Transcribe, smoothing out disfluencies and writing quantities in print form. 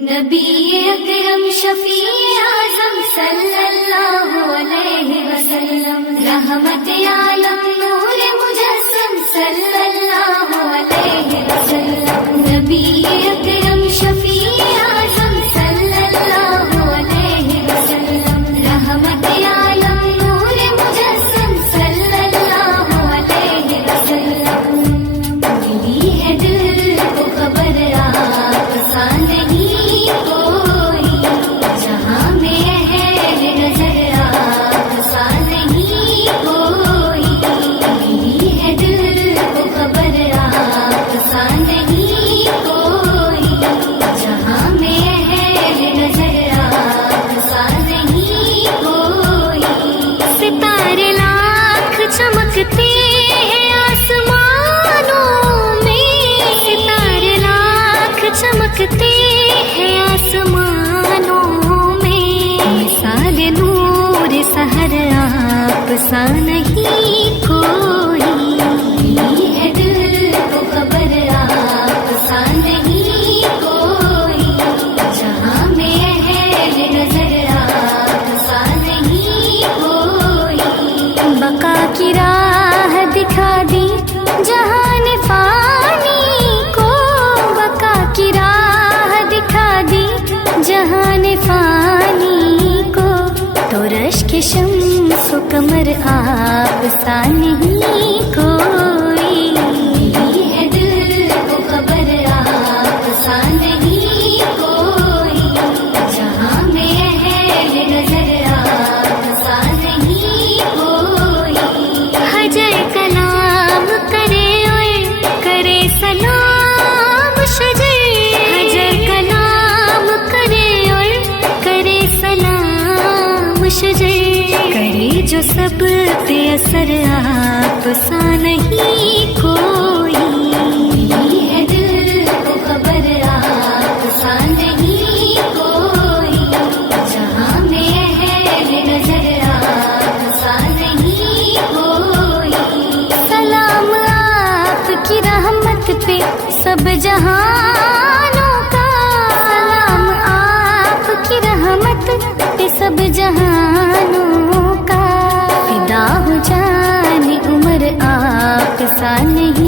नबी अकरम शफी आज़म सल्लल्लाहु अलैहि वसल्लम, रहमत आलम नूर मुजस्सम सल्लल्लाहु अलैहि वसल्लम। नबी अकरम शफी आज़म सल्लल्लाहु अलैहि वसल्लम, रहमत आलम नूर मुजस्सम सल्लल्लाहु अलैहि वसल्लम। मिली है दिल को खबर आपसा नहीं कोई, जहाँ में है नजर आपसा नहीं कोई। मिली है दिल को खबर आपसा नहीं कोई, जहाँ में है नजर आपसा नहीं कोई। सितारे लाख चमकते हैं आसमानों में, सितारे लाख चमकते हैं आसमानों में। मिसाल नूर सहर आपसा नहीं कोई। मिली है दिल को खबर आपसा नहीं कोई, जहाँ में है नजर आपसा नहीं कोई। बका की राह दिखा दी जहान फानी को, बका की राह दिखा दी जहान फानी को। तो रश के शम्स कमर आपसा नहीं कोई। मिली है दिल को खबर आपसा नहीं कोई, जहाँ में है नजर आपसा नहीं कोई। हजर कलाम करे ओए करे सलाम शजर, हजर कलाम करे ओए करे सलाम शजर। करे जो सब पे असर आपसा नहीं कोई। मिली है दिल को खबर आपसा नहीं कोई, जहाँ में है नजर आपसा नहीं कोई। सलाम आपकी रहमत पे सब जहानों का, सलाम आपकी रहमत पे सब जहानों का। फिदा हो जाने उम्र आपसा नहीं